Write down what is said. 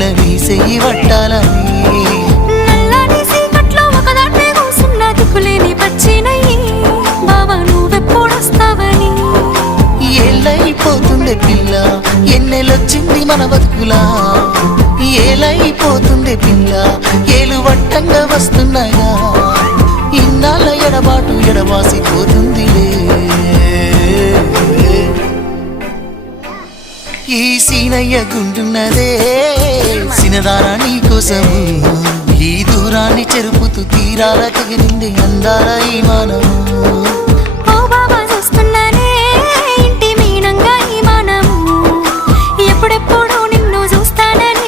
పిల్ల నీ చెయ్యి పట్టాలని నల్లని సీకట్లో ఒకదాన్నే కూసున్న దిక్కులేని పచ్చినయ్యి బావా నువ్వెప్పుడొస్తావని ఏళ్ళైపోతుండే పిల్ల ఎన్నెలొచ్చింది మన బతుకులా ఏలైపోతుండే పిల్ల ఏలు వట్టంగా వస్తున్నాయా ఇన్నాళ్ళ ఎడబాటు ఎడవాసిపోతుందిలే ఈ సీనయ్య గుంటున్నదే సినదారా నీ కోసము ఈ దూరాన్ని చెరుపుతూ తీరాల తెగిరింది అందాల ఈ మానవు